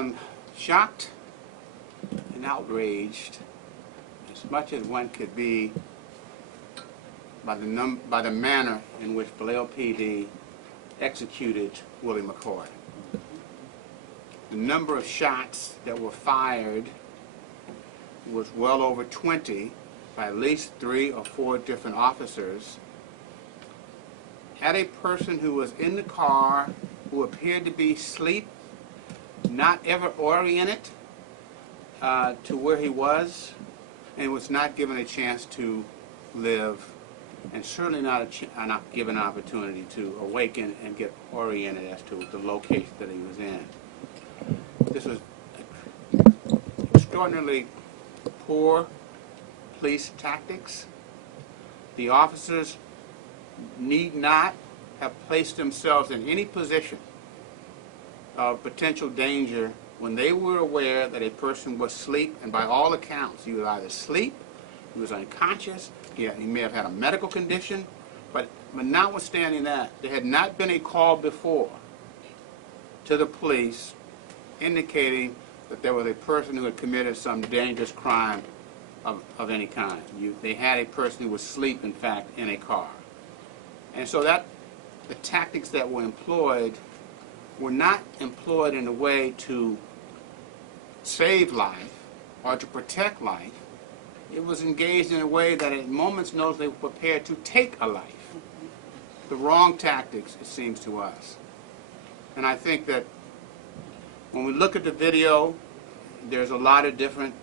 am shocked and outraged as much as one could be by the manner in which Vallejo PD executed Willie McCoy. The number of shots that were fired was well over 20 by at least 3 or 4 different officers at a person who was in the car who appeared to be asleep, not ever oriented to where he was, and was not given a chance to live, and certainly not given an opportunity to awaken and get oriented as to the location that he was in. This was extraordinarily poor police tactics. The officers need not have placed themselves in any position of potential danger when they were aware that a person was asleep, and by all accounts he was either asleep, he was unconscious, he may have had a medical condition, but notwithstanding that, there had not been a call before to the police indicating that there was a person who had committed some dangerous crime of any kind. They had a person who was asleep, in fact, in a car. And so that the tactics that were employed were not employed in a way to save life or to protect life. It was engaged in a way that at moment's notice they were prepared to take a life. The wrong tactics, it seems to us. And I think that when we look at the video, there's a lot of different,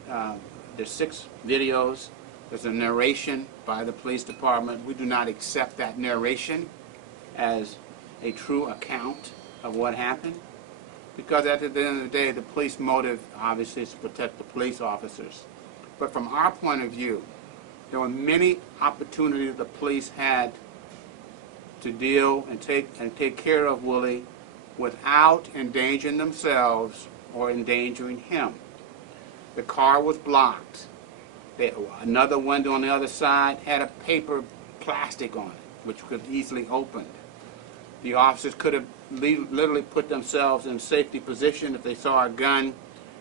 there's 6 videos. There's a narration by the police department. We do not accept that narration as a true account of what happened, because at the end of the day, the police motive obviously is to protect the police officers. But from our point of view, there were many opportunities the police had to deal and take care of Willie without endangering themselves or endangering him. The car was blocked. Another window on the other side had a paper plastic on it, which could easily open. The officers could have literally put themselves in safety position if they saw a gun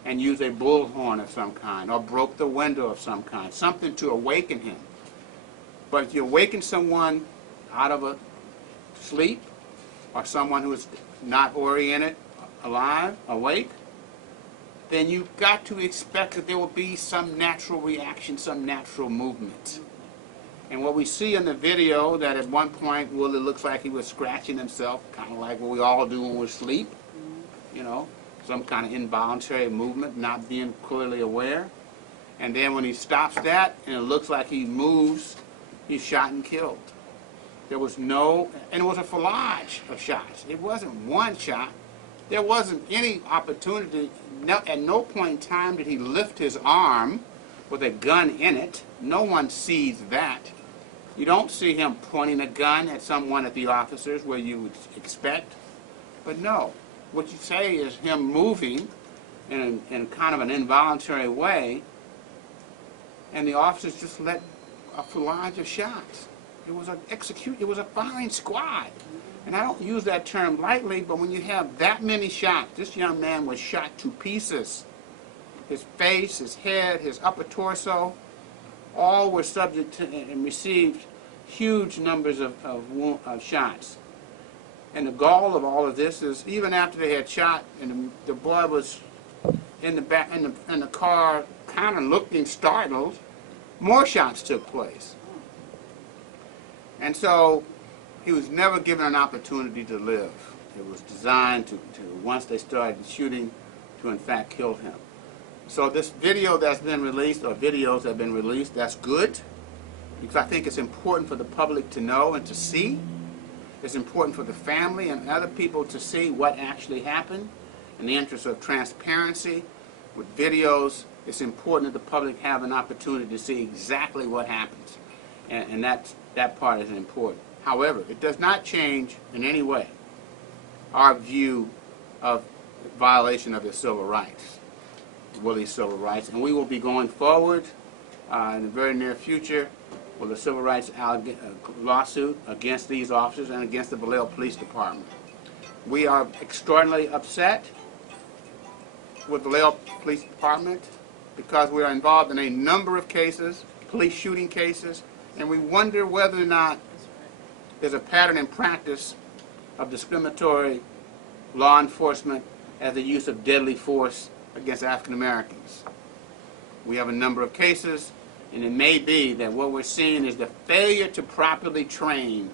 and used a bullhorn of some kind, or broke the window of some kind, something to awaken him. But if you awaken someone out of a sleep, or someone who is not oriented, alive, awake, then you've got to expect that there will be some natural reaction, some natural movement. And what we see in the video, that at one point Willie looks like he was scratching himself, kind of like what we all do when we're asleep, you know, some kind of involuntary movement, not being clearly aware. And then when he stops that and it looks like he moves, he's shot and killed. There was no, and it was a collage of shots. It wasn't one shot. There wasn't any opportunity. At no point in time did he lift his arm with a gun in it. No one sees that. You don't see him pointing a gun at someone, at the officers, where you would expect. But no, what you say is him moving in kind of an involuntary way, and the officers just let a collage of shots. It was it was a firing squad. And I don't use that term lightly, but when you have that many shots, this young man was shot to pieces. His face, his head, his upper torso, all were subject to and received huge numbers of shots. And the gall of all of this is, even after they had shot, and the boy was in the car, kind of looking startled, more shots took place. And so he was never given an opportunity to live. It was designed to once they started shooting, to in fact kill him. So this video that's been released, or videos that have been released, that's good, because I think it's important for the public to know and to see. It's important for the family and other people to see what actually happened. In the interest of transparency, with videos, it's important that the public have an opportunity to see exactly what happens. And that part is important. However, it does not change in any way our view of violation of his civil rights, Willie's civil rights. And we will be going forward in the very near future with a civil rights lawsuit against these officers and against the Vallejo Police Department. We are extraordinarily upset with the Vallejo Police Department because we are involved in a number of cases, police shooting cases, and we wonder whether or not there's a pattern in practice of discriminatory law enforcement as the use of deadly force against African Americans. We have a number of cases, and it may be that what we're seeing is the failure to properly train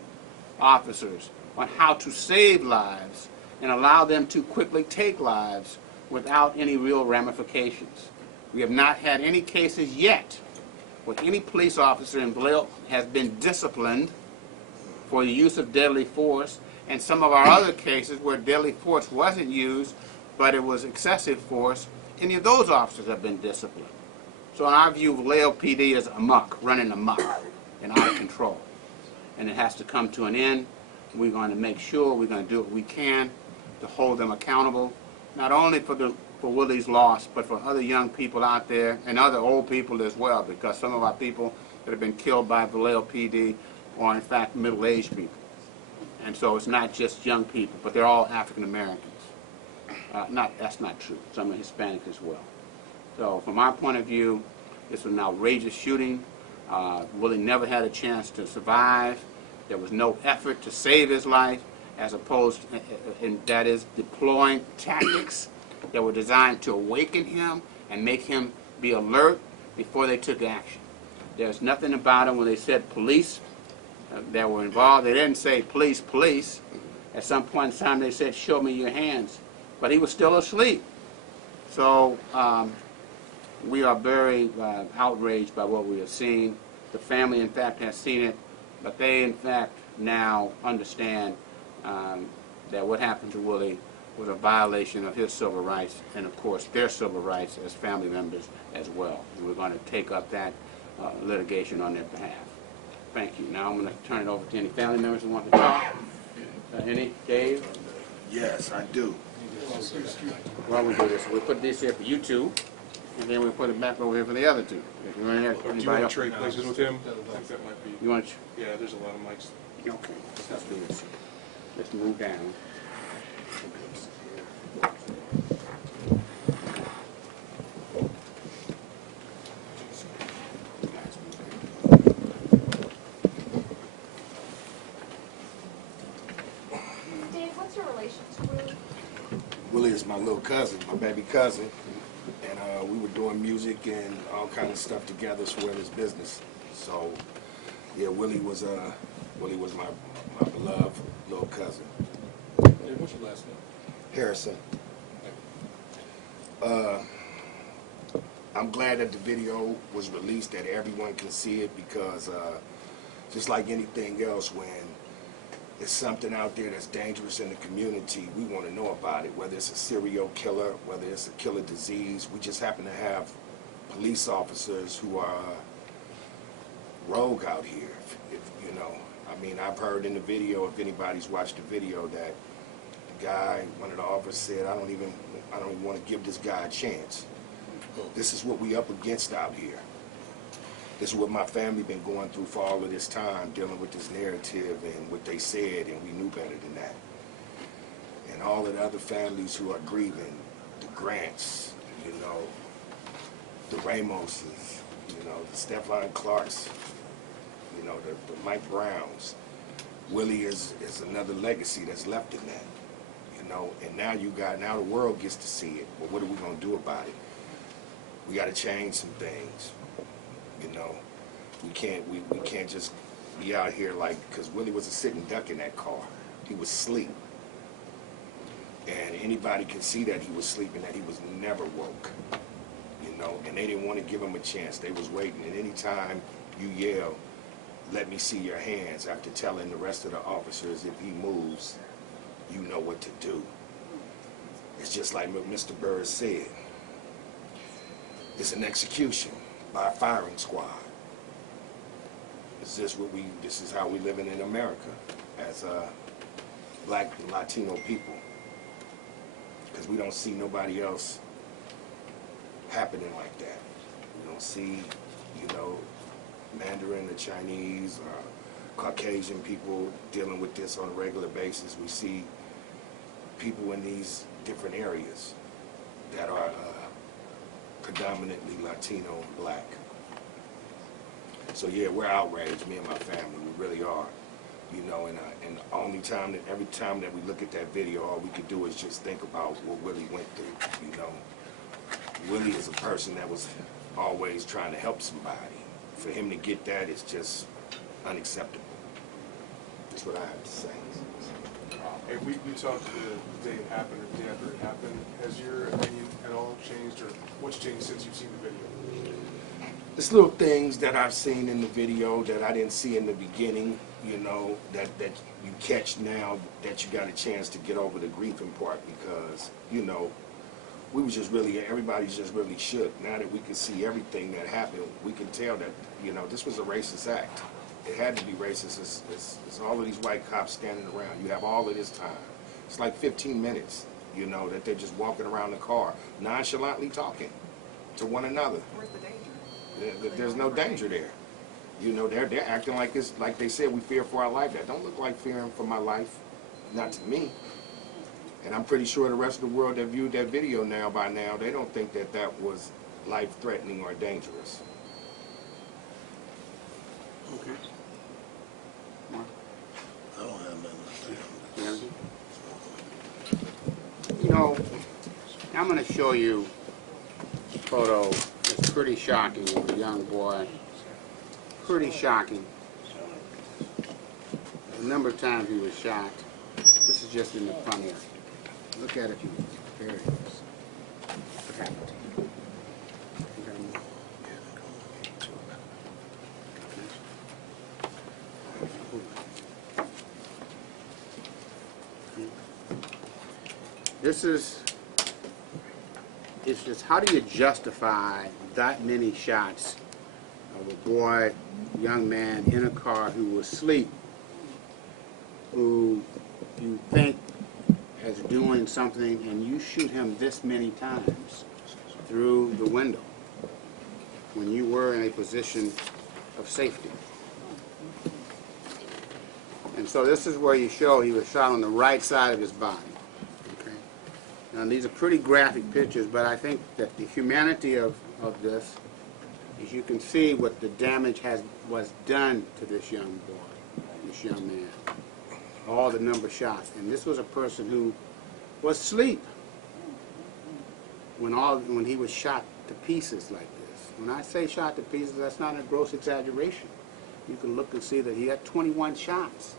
officers on how to save lives and allow them to quickly take lives without any real ramifications. We have not had any cases yet where any police officer in Vallejo has been disciplined for the use of deadly force, and some of our other cases where deadly force wasn't used, but it was excessive force, any of those officers have been disciplined. So in our view, Vallejo PD is amok, running amok, and out of control. And it has to come to an end. We're going to make sure we're going to do what we can to hold them accountable, not only for Willie's loss, but for other young people out there and other old people as well, because some of our people that have been killed by Vallejo PD are in fact middle-aged people. And so it's not just young people, but they're all African Americans. That's not true. Some are Hispanic as well. So from our point of view, this was an outrageous shooting. Willie never had a chance to survive. There was no effort to save his life, as opposed to, and that is deploying tactics that were designed to awaken him and make him be alert before they took action. There's nothing about it when they said police that were involved. They didn't say police, police. At some point in time they said, show me your hands. But he was still asleep. So we are very outraged by what we have seen. The family, in fact, has seen it, but they, in fact, now understand that what happened to Willie was a violation of his civil rights and, of course, their civil rights as family members as well. And we're going to take up that litigation on their behalf. Thank you. Now I'm going to turn it over to any family members who want to talk. Any? Dave? Yes, I do. Why don't we do this? We'll put this here for you two, and then we'll put it back over here for the other two. If you want to, Do you want to trade places with him? I think that might be. You want to? Yeah, there's a lot of mics. Okay, let's do this. Let's move down. Dave, what's your relation to Willie? Willie is my little cousin, my baby cousin, and we were doing music and all kind of stuff together, as well as business. So, yeah, Willie was my beloved little cousin. Dave, what's your last name? Harrison. I'm glad that the video was released, that everyone can see it, because just like anything else, when it's something out there that's dangerous in the community, we want to know about it, whether it's a serial killer, whether it's a killer disease. We just happen to have police officers who are rogue out here, if you know. I mean, I've heard in the video, if anybody's watched the video, that the guy, one of the officers said, I don't even want to give this guy a chance. This is what we up against out here. This is what my family been going through for all of this time, dealing with this narrative and what they said, and we knew better than that. And all of the other families who are grieving, the Grants, you know, the Ramoses, you know, the Stephon Clarks, you know, the Mike Browns. Willie is another legacy that's left in that, you know. And now now the world gets to see it. Well, what are we gonna do about it? We got to change some things. You know, we can't just be out here like, because Willie was a sitting duck in that car. He was asleep. And anybody can see that he was sleeping, that he was never woke. You know, and they didn't want to give him a chance. They was waiting. And anytime you yell, let me see your hands, after telling the rest of the officers if he moves, you know what to do. It's just like what Mr. Burris said. It's an execution by a firing squad. This is how we living in America as black and Latino people. Because we don't see nobody else happening like that. We don't see, you know, Mandarin or Chinese or Caucasian people dealing with this on a regular basis. We see people in these different areas that are predominantly Latino, black. So yeah, we're outraged, me and my family, we really are. You know, and the only time that, every time that we look at that video, all we could do is just think about what Willie went through, you know. Willie is a person that was always trying to help somebody. For him to get that is just unacceptable. That's what I have to say. Hey, we talked the day it happened or the day after it happened. Has your opinion at all changed, or what's changed since you've seen the video? There's little things that I've seen in the video that I didn't see in the beginning, you know, that you catch now that you got a chance to get over the grieving part, because, you know, we was just really, everybody's just really shook. Now that we can see everything that happened, we can tell that, you know, this was a racist act. It had to be racist. It's all of these white cops standing around. You have all of this time. It's like 15 minutes, you know, that they're just walking around the car, nonchalantly talking to one another. Where's the danger? There's no danger there. You know, they're acting like it's, like they said, we fear for our life. That don't look like fearing for my life, not to me. And I'm pretty sure the rest of the world that viewed that video now, by now, they don't think that that was life-threatening or dangerous. Okay. I don't have nothing to say. You know, I'm going to show you a photo that's pretty shocking of a young boy. Pretty shocking. The number of times he was shot. This is just in the front area. Look at it, you. There it is. What happened to you? You got more? This is, it's just, how do you justify that many shots of a boy, young man in a car who was asleep, who you think is doing something, and you shoot him this many times through the window when you were in a position of safety? And so this is where you show he was shot on the right side of his body. Okay? Now these are pretty graphic pictures, but I think that the humanity of this is you can see what the damage was done to this young boy, this young man. All the number of shots. And this was a person who was asleep when he was shot to pieces like this. When I say shot to pieces, that's not a gross exaggeration. You can look and see that he had 21 shots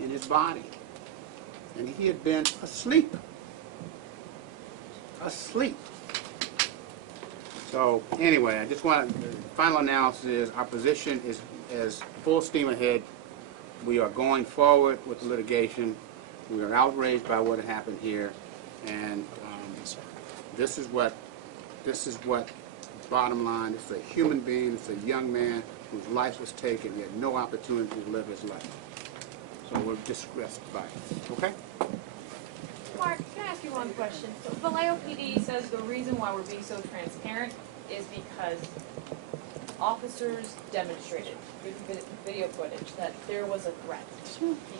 in his body. And he had been asleep. Asleep. So anyway, I just want to, the final analysis is our position is full steam ahead. We are going forward with the litigation. We are outraged by what happened here, and this is what, bottom line, it's a human being, it's a young man whose life was taken. He had no opportunity to live his life. So we're distressed by it. Okay? Mark, can I ask you one question? So Vallejo PD says the reason why we're being so transparent is because officers demonstrated with video footage that there was a threat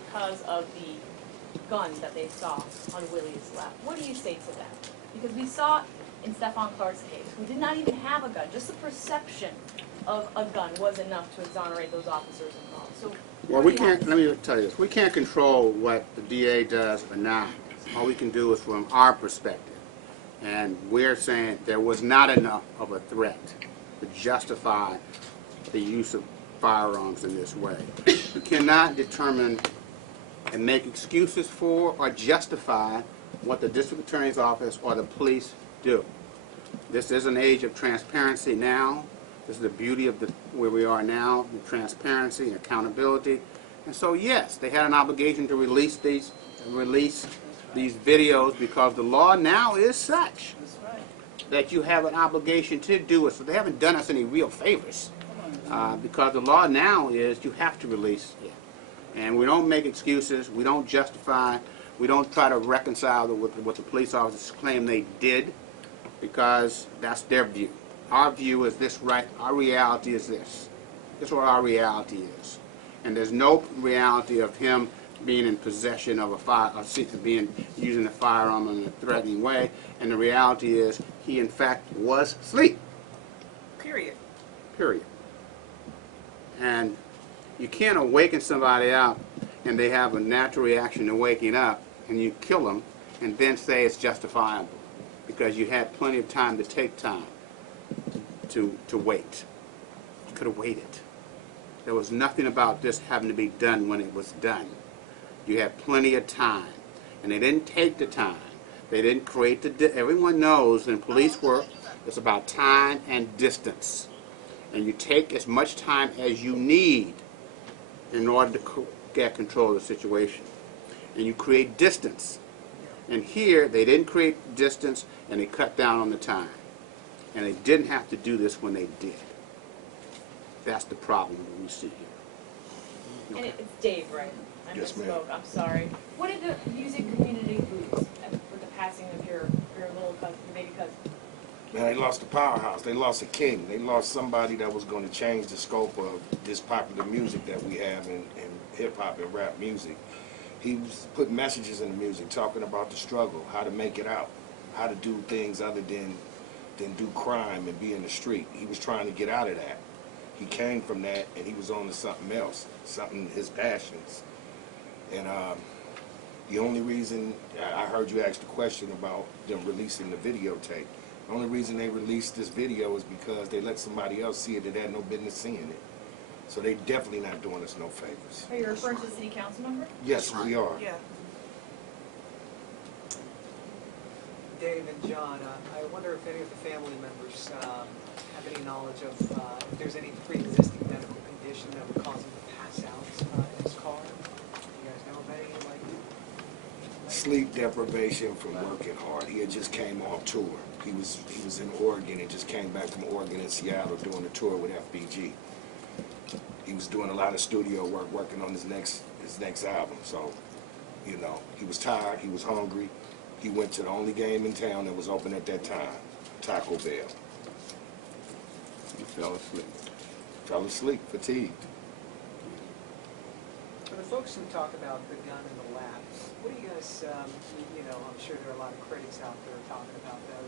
because of the gun that they saw on Willie's lap. What do you say to that? Because we saw in Stephon Clark's case, who did not even have a gun, just the perception of a gun was enough to exonerate those officers involved. So, well, we can't, let me tell you this, we can't control what the DA does or not. All we can do is from our perspective. And we're saying there was not enough of a threat to justify the use of firearms in this way. You cannot determine and make excuses for or justify what the district attorney's office or the police do. This is an age of transparency now. This is the beauty of where we are now, the transparency and accountability. And so yes, they had an obligation to release these videos because the law now is such that you have an obligation to do it. So they haven't done us any real favors because the law now is you have to release it. And we don't make excuses, we don't justify, we don't try to reconcile with what the police officers claim they did because that's their view. Our view is this, right? Our reality is this. This is what our reality is. And there's no reality of him being in possession of a fire, or using a firearm in a threatening way, and the reality is he in fact was asleep. Period. Period. And you can't awaken somebody up and they have a natural reaction to waking up and you kill them and then say it's justifiable because you had plenty of time to take time to wait. You could have waited. There was nothing about this having to be done when it was done. You had plenty of time, and they didn't take the time. They didn't create everyone knows in police work it's about time and distance. And you take as much time as you need in order to get control of the situation. And you create distance. And here, they didn't create distance, and they cut down on the time. And they didn't have to do this when they did. That's the problem that we see here. And it's Dave, right? I Yes, ma'am. misspoke. I'm sorry. What did the music community lose with the passing of your little cousin, your baby cousin? Man, they lost a powerhouse. They lost a king. They lost somebody that was going to change the scope of this popular music that we have in hip-hop and rap music. He was putting messages in the music, talking about the struggle, how to make it out, how to do things other than do crime and be in the street. He was trying to get out of that. He came from that, and he was on to something else, something, his passions. And the only reason, I heard you ask the question about them releasing the videotape. The only reason they released this video is because they let somebody else see it that had no business seeing it. So they definitely not doing us no favors. Are you referring to the city council member? Yes, we are. Yeah. Dave and John, I wonder if any of the family members have any knowledge of if there's any pre-existing medical condition that would cause him to pass out in his car. Do you guys know of any, like? Sleep deprivation from working hard. He had just came off tour. He was in Oregon and just came back from Oregon and Seattle doing a tour with FBG. He was doing a lot of studio work, working on his next album. So, you know, he was tired. He was hungry. He went to the only game in town that was open at that time, Taco Bell. He fell asleep. Fell asleep, fatigued. For the folks who talk about the gun in the lab, what do you guys, you know, I'm sure there are a lot of critics out there talking about that.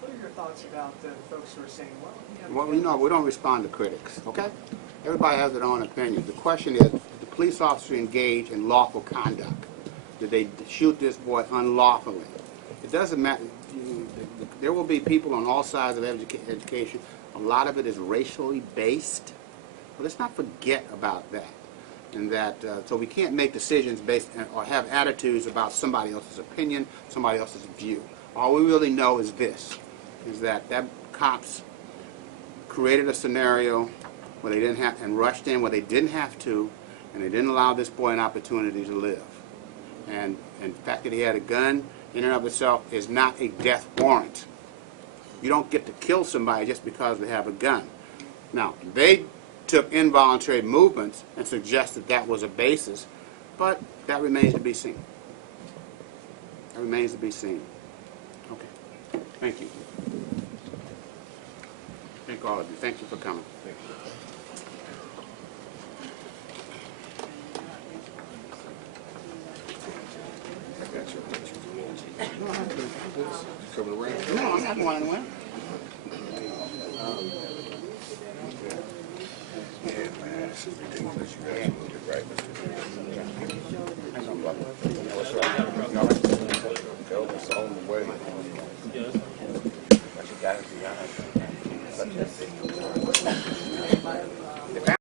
What are your thoughts about the folks who are saying, well, you know, Well, you know, we don't respond to critics, okay? Everybody has their own opinion. The question is, did the police officer engage in lawful conduct? Did they shoot this boy unlawfully? It doesn't matter. There will be people on all sides of education. A lot of it is racially based. But let's not forget about that. And that, so we can't make decisions based or have attitudes about somebody else's opinion, somebody else's view. All we really know is this, is that cops created a scenario where they didn't have, and rushed in where they didn't have to, and they didn't allow this boy an opportunity to live. And the fact that he had a gun in and of itself is not a death warrant. You don't get to kill somebody just because they have a gun. Now, they took involuntary movements and suggested that was a basis, but that remains to be seen. That remains to be seen. Okay. Thank you. Thank all of you. Thank you for coming. Thank you. I got your picture. Coming around? No, I'm not going anywhere. Yeah, man, this is ridiculous. You guys moved it right, I know, brother. What's up? Y'all right? Elvis on the way. But you gotta be honest. Such a thing.